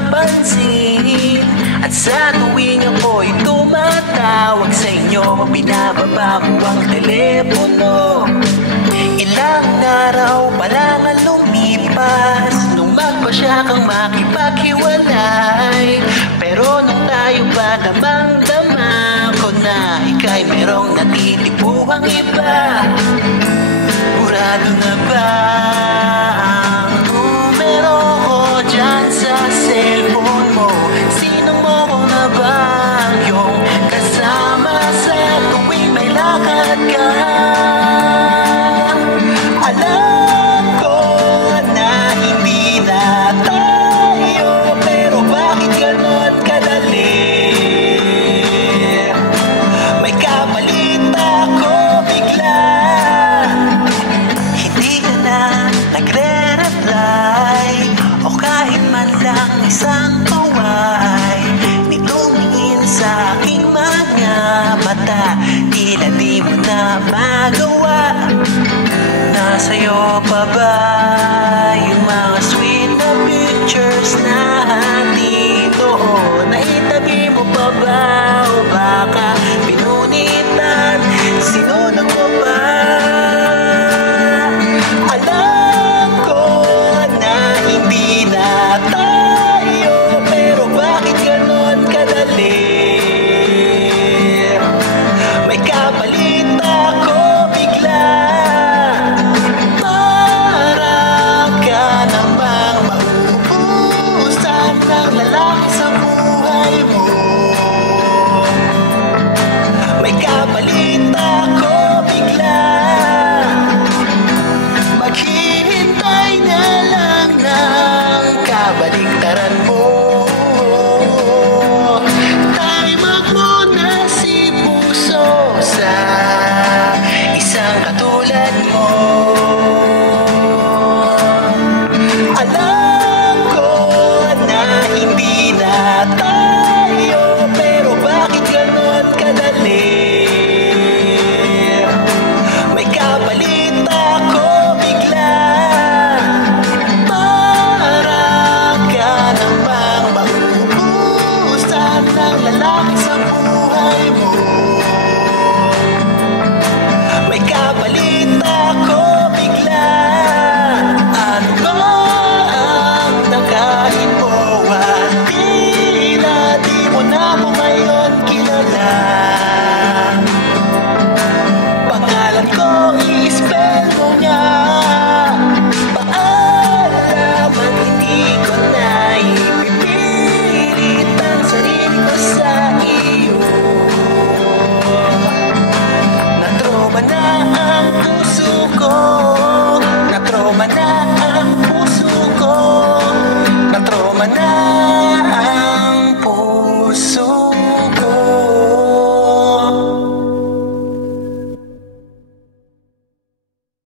napapansin. At sa tuwing ako'y tumatawag sa inyo, binababa mo ang telepono. Ilang araw pa lang ang lumipas nung magpasya kang makipaghiwalay. Pero nung tayo pa damang-dama ko na ika'y merong natitipuang iba. Burado na ba ang numero ko dyan sa cellphone mo? Sino mo ko na ba ang iyong kasama sa tuwing may lakad ka? Alam ko na hindi na tayo, pero bakit ganon kadali? May kapalit ako bigla. Hindi ka na nagre-reply o kahit man lang isang kaway. Di tumingin sa aking mga mata, tila di mo na magawa. Nasa'yo pa ba